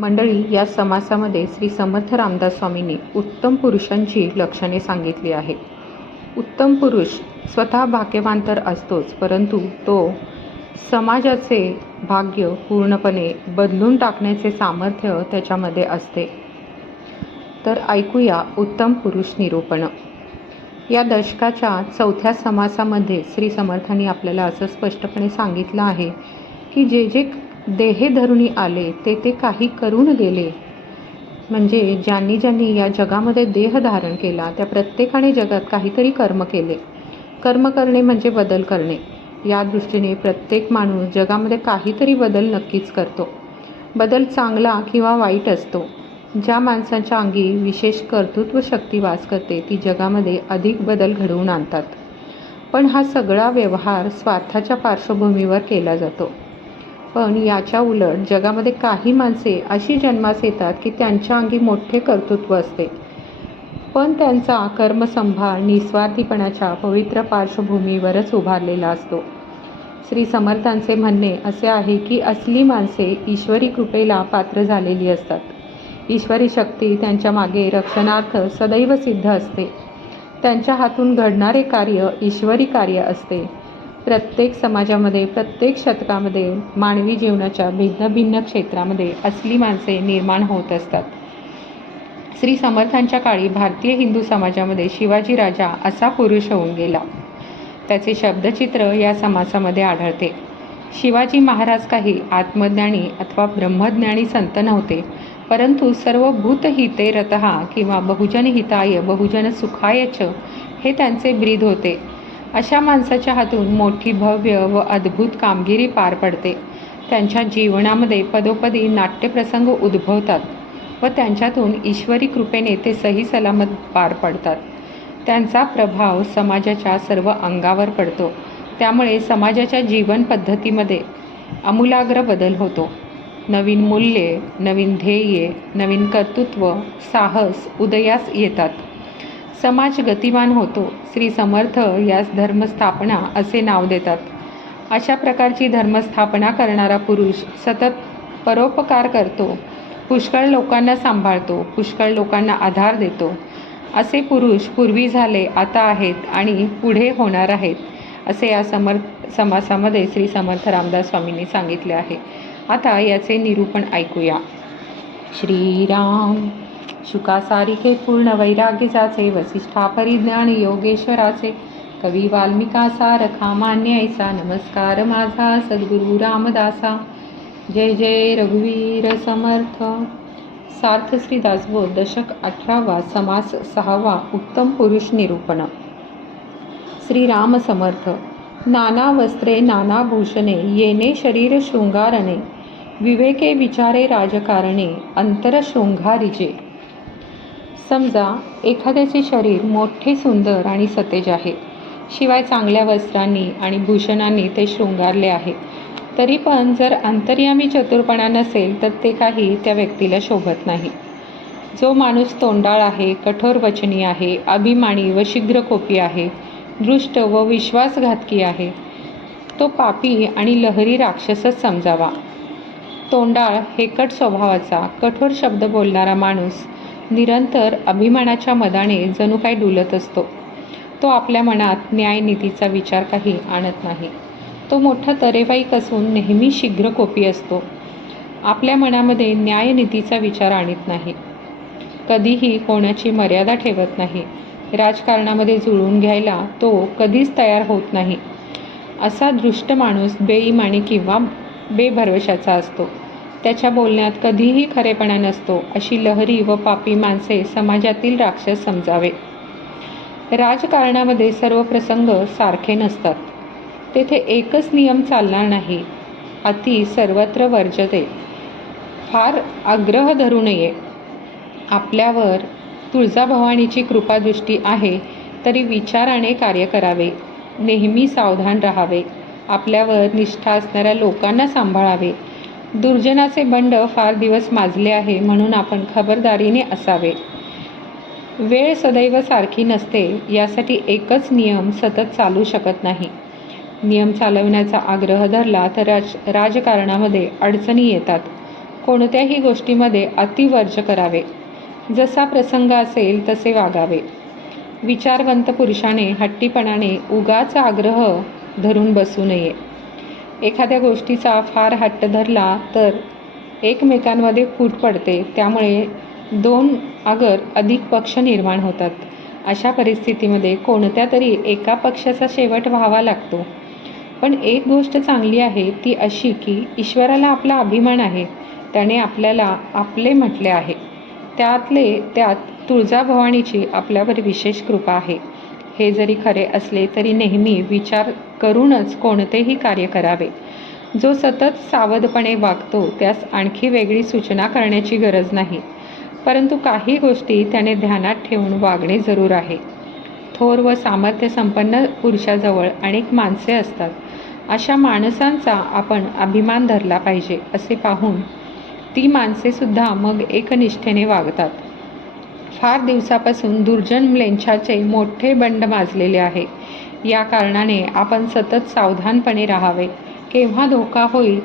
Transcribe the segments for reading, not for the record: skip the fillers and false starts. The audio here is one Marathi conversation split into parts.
मंडळी, या समासामध्ये श्री समर्थ रामदास स्वामींनी उत्तम पुरुषांची लक्षणे सांगितली आहे. उत्तम पुरुष स्वतः भाग्यवान तर असतोच, परंतु तो समाजाचे भाग्य पूर्णपणे बदलून टाकण्याचे सामर्थ्य त्याच्यामध्ये असते. तर ऐकूया उत्तम पुरुष निरूपण. या दशकाच्या 4थ्या समासामध्ये श्री समर्थांनी आपल्याला असं स्पष्टपणे सांगितलं आहे की जे जे देहे धरुणी आले ते काही करून गेले. म्हणजे ज्यांनी ज्यांनी या जगामध्ये देह धारण केला त्या प्रत्येकाने जगात काहीतरी कर्म केले. कर्म करणे म्हणजे बदल करणे. या दृष्टीने प्रत्येक माणूस जगामध्ये काहीतरी बदल नक्कीच करतो. बदल चांगला किंवा वाईट असतो. ज्या माणसांच्या अंगी विशेष कर्तृत्व शक्ती वास करते ती जगामध्ये अधिक बदल घडवून आणतात. पण हा सगळा व्यवहार स्वार्थाच्या पार्श्वभूमीवर केला जातो. पण याच्या उलट जगामध्ये काही माणसे अशी जन्मास येतात की त्यांच्या अंगी मोठे कर्तृत्व असते, पण त्यांचा कर्मसंभार निस्वार्थीपणाच्या पवित्र पार्श्वभूमीवरच उभारलेला असतो. श्री समर्थांचे म्हणणे असे आहे की असली माणसे ईश्वरी कृपेला पात्र झालेली असतात. ईश्वरी शक्ती त्यांच्या मागे रक्षणार्थ सदैव सिद्ध असते. त्यांच्या हातून घडणारे कार्य ईश्वरी कार्य असते. प्रत्येक समाजामध्ये, प्रत्येक शतकामध्ये, मानवी जीवनाच्या भिन्न भिन्न क्षेत्रामध्ये असली माणसे निर्माण होत असतात. श्री समर्थांच्या काळी भारतीय हिंदू समाजामध्ये शिवाजी राजा असा पुरुष होऊन गेला. त्याचे शब्दचित्र या समासामध्ये आढळते. शिवाजी महाराज काही आत्मज्ञानी अथवा ब्रह्मज्ञानी संत नव्हते, परंतु सर्व भूतहिते रतः किंवा बहुजन हिताय बहुजन सुखायच हे त्यांचे ब्रीद होते. अशा माणसाच्या हातून मोठी भव्य व अद्भुत कामगिरी पार पडते. त्यांच्या जीवनामध्ये पदोपदी नाट्यप्रसंग उद्भवतात व त्यांच्यातून ईश्वरी कृपेने ते सही सलामत पार पडतात. त्यांचा प्रभाव समाजाच्या सर्व अंगावर पडतो. त्यामुळे समाजाच्या जीवन पद्धतीमध्ये आमूलाग्र बदल होतो. नवीन मूल्ये, नवीन ध्येये, नवीन कर्तृत्व, साहस उदयास येतात. समाज गतिमान होतो. श्री समर्थ यास धर्मस्थापना असे नाव देतात. अशा प्रकारची धर्मस्थापना करणारा पुरुष सतत परोपकार करतो, पुष्कळ लोकांना सांभाळतो, पुष्कळ लोकांना आधार देतो. असे पुरुष पूर्वी झाले, आता आहेत आणि पुढे होणार आहेत, असे या समासामध्ये श्री समर्थ रामदास स्वामींनी सांगितले आहे. आता याचे निरूपण ऐकूया. श्रीराम शुकासारिखे पूर्ण वैराग्य जाचे, वसिष्ठा परिज्ञान योगेश्वराचे, कवी वाल्मिका सारखा मान्य ऐसा, नमस्कार माझा सद्गुरु रामदासा. जय जय रघुवीर समर्थ. सार्थ श्री दासबोध दशक 18वा समास 6वा उत्तम पुरुष निरूपण. श्रीराम समर्थ. नाना वस्त्रे नाना भूषणे, येणे शरीर शृंगारणे, विवेके विचारे राजकारणे, अंतर शृंगारीचे. समजा एखाद्याचे शरीर मोठे, सुंदर आणि सतेज आहे, शिवाय चांगल्या वस्त्रांनी आणि भूषणांनी ते शृंगारले आहे, तरी पण जर अंतर्यामी चतुरपणा नसेल तर ते काही त्या व्यक्तीला शोभत नाही. जो माणूस तोंडाळ आहे, कठोर वचनी आहे, अभिमानी व शीघ्रकोपी आहे, दृष्ट व विश्वासघातकी आहे, तो पापी आणि लहरी राक्षसच समजावा. तोंडाळ, हेकट स्वभावाचा, कठोर शब्द बोलणारा माणूस निरंतर अभिमानाच्या मदाने जणू काही डुलत असतो. तो आपल्या मनात न्यायनीतीचा विचार काही आणत नाही. तो मोठा तरेवाईक असून नेहमी शीघ्रकोपी असतो. आपल्या मनामध्ये न्यायनीतीचा विचार आणत नाही. कधीही कोणाची मर्यादा ठेवत नाही. राजकारणामध्ये जुळून घ्यायला तो कधीच तयार होत नाही. असा दृष्ट माणूस बेईमानी किंवा बेभरवशाचा असतो. त्याच्या बोलण्यात कधीही खरेपणा नसतो. अशी लहरी व पापी माणसे समाजातील राक्षस समजावे. राजकारणामध्ये सर्व प्रसंग सारखे नसतात. तेथे एकच नियम चालणार नाही. अति सर्वत्र वर्जते. फार आग्रह धरू नये. आपल्यावर तुळजाभवानीची कृपादृष्टी आहे तरी विचाराने कार्य करावे. नेहमी सावधान राहावे. आपल्यावर निष्ठा असणाऱ्या लोकांना सांभाळावे. दुर्जनाचे बंड फार दिवस माजले आहे म्हणून आपण खबरदारीने असावे. वेळ सदैव सारखी नसते, यासाठी एकच नियम सतत चालू शकत नाही. नियम चालवण्याचा आग्रह धरला तर राजकारणामध्ये अडचणी येतात. कोणत्याही गोष्टीमध्ये अतिवर्ज करावे. जसा प्रसंग असेल तसे वागावे. विचारवंत पुरुषाने हट्टीपणाने उगाच आग्रह धरून बसू नये. एखाद्या गोष्टीचा फार हट्ट धरला तर एकमेकांमध्ये फूट पडते. त्यामुळे दोन अगर अधिक पक्ष निर्माण होतात. अशा परिस्थितीमध्ये कोणत्या तरी एका पक्षाचा शेवट व्हावा लागतो. पण एक गोष्ट चांगली आहे ती अशी की ईश्वराला आपला अभिमान आहे. त्याने आपल्याला आपले म्हटले आहे. त्यातले त्यात तुळजाभवानीची आपल्यावर विशेष कृपा आहे. हे जरी खरे असले तरी नेहमी विचार करूनच कोणतेही कार्य करावे. जो सतत सावधपणे वागतो त्यास आणखी वेगळी सूचना करण्याची गरज नाही. परंतु काही गोष्टी त्याने ध्यानात ठेवून वागणे जरूर आहे. थोर व सामर्थ्य संपन्न पुरुषाजवळ अनेक माणसे असतात. अशा माणसांचा आपण अभिमान धरला पाहिजे. असे पाहून ती माणसे सुद्धा मग एकनिष्ठेने वागतात. फार दिवसापासून दुर्जन म्लेच्छाचे मोठे बंड माजलेले आहे. या कारणाने आपण सतत सावधानपणे राहावे. केव्हा धोका होईल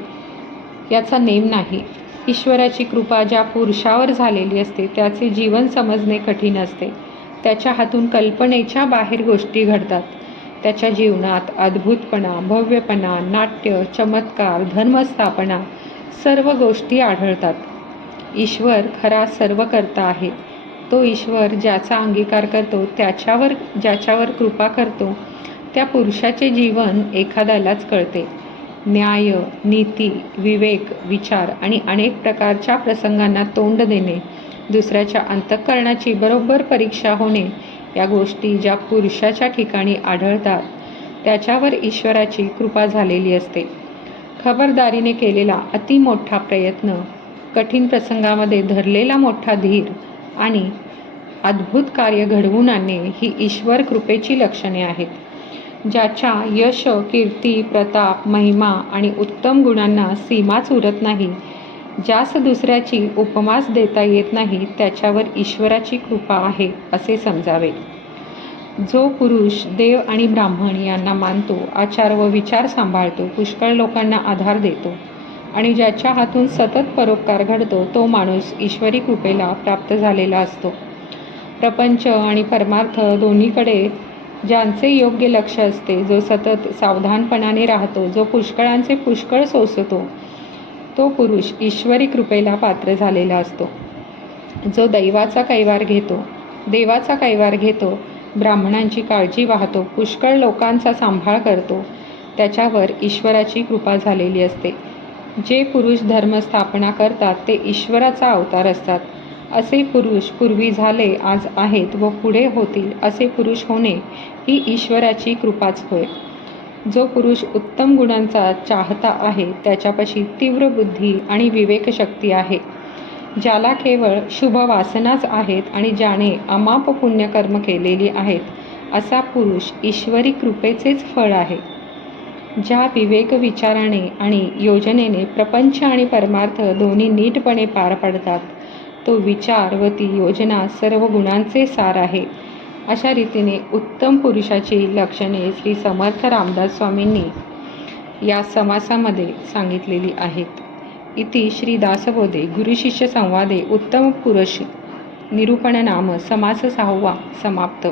याचा नेम नाही. ईश्वराची कृपा ज्या पुरुषावर झालेली असते त्याचे जीवन समजणे कठीण असते. त्याच्या हातून कल्पनेच्या बाहेर गोष्टी घडतात. त्याच्या जीवनात अद्भुतपणा, भव्यपणा, नाट्य, चमत्कार, धर्मस्थापना सर्व गोष्टी आढळतात. ईश्वर खरा सर्वकर्ता आहे. तो ईश्वर ज्याचा अंगीकार करतो, ज्याच्यावर कृपा करतो त्या पुरुषाचे जीवन एखाद्यालाच कळते. न्याय, नीती, विवेक, विचार आणि अनेक प्रकारच्या प्रसंगांना तोंड देणे, दुसऱ्याच्या अंतःकरणाची बरोबर परीक्षा होणे या गोष्टी ज्या पुरुषाच्या ठिकाणी आढळतात त्याच्यावर ईश्वराची कृपा झालेली असते. खबरदारीने केलेला अति मोठा प्रयत्न, कठीण प्रसंगामध्ये धरलेला मोठा धीर आणि अद्भुत कार्य घडवून आणणे ही ईश्वर कृपेची लक्षणे आहेत. ज्याच्या यश, कीर्ती, प्रताप, महिमा आणि उत्तम गुणांना सीमाच उरत नाही, ज्यास दुसऱ्याची उपमाच देता येत नाही, त्याच्यावर ईश्वराची कृपा आहे असे समजावे. जो पुरुष देव आणि ब्राह्मण यांना मानतो, आचार व विचार सांभाळतो, पुष्कळ लोकांना आधार देतो आणि ज्याच्या हातून सतत परोपकार घडतो तो माणूस ईश्वरी कृपेला प्राप्त झालेला असतो. प्रपंच आणि परमार्थ दोन्हीकडे ज्यांचे योग्य लक्ष असते, जो सतत सावधानपणाने राहतो, जो पुष्कळांचे पुष्कळ सोसतो, तो पुरुष ईश्वरी कृपेला पात्र झालेला असतो. जो देवाचा कैवार घेतो, ब्राह्मणांची काळजी वाहतो, पुष्कळ लोकांचा सांभाळ करतो, त्याच्यावर ईश्वराची कृपा झालेली असते. जे पुरुष धर्मस्थापना करतात ते ईश्वराचा अवतार असतात. असे पुरुष पूर्वी झाले, आज आहेत व पुढे होतील असे पुरुष होणे ही ईश्वराची कृपाच होय. जो पुरुष उत्तम गुणांचा चाहता आहे त्याच्यापाशी तीव्र बुद्धी आणि विवेकशक्ती आहे. ज्याला केवळ शुभ वासनाच आहेत आणि ज्याने अमाप पुण्यकर्म केलेली आहेत, असा पुरुष ईश्वरी कृपेचेच फळ आहे. ज्या विवेक विचाराने आणि योजनेने प्रपंच आणि परमार्थ दोन्ही नीटपणे पार पडतात, तो विचार व ती योजना सर्व गुणांचे सार आहे. अशा रीतीने उत्तम पुरुषाची लक्षणे श्री समर्थ रामदास स्वामींनी या समासामध्ये सांगितलेली आहेत. इति श्री दासबोधे गुरुशिष्य संवादे उत्तम पुरुष निरूपण नाम समास 6वा समाप्त.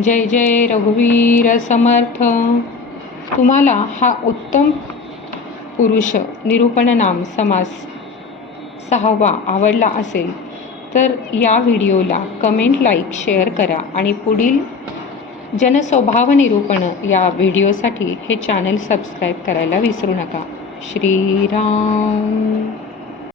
जय जय रघुवीर समर्थ. तुम्हाला हा उत्तम पुरुष निरूपण नाम समास 6वा आवडला असेल तर या व्हिडिओला कमेंट, लाईक, शेअर करा आणि पुढील जनस्वभाव निरूपण या व्हिडिओसाठी हे चॅनल सबस्क्राईब करायला विसरू नका. श्रीराम.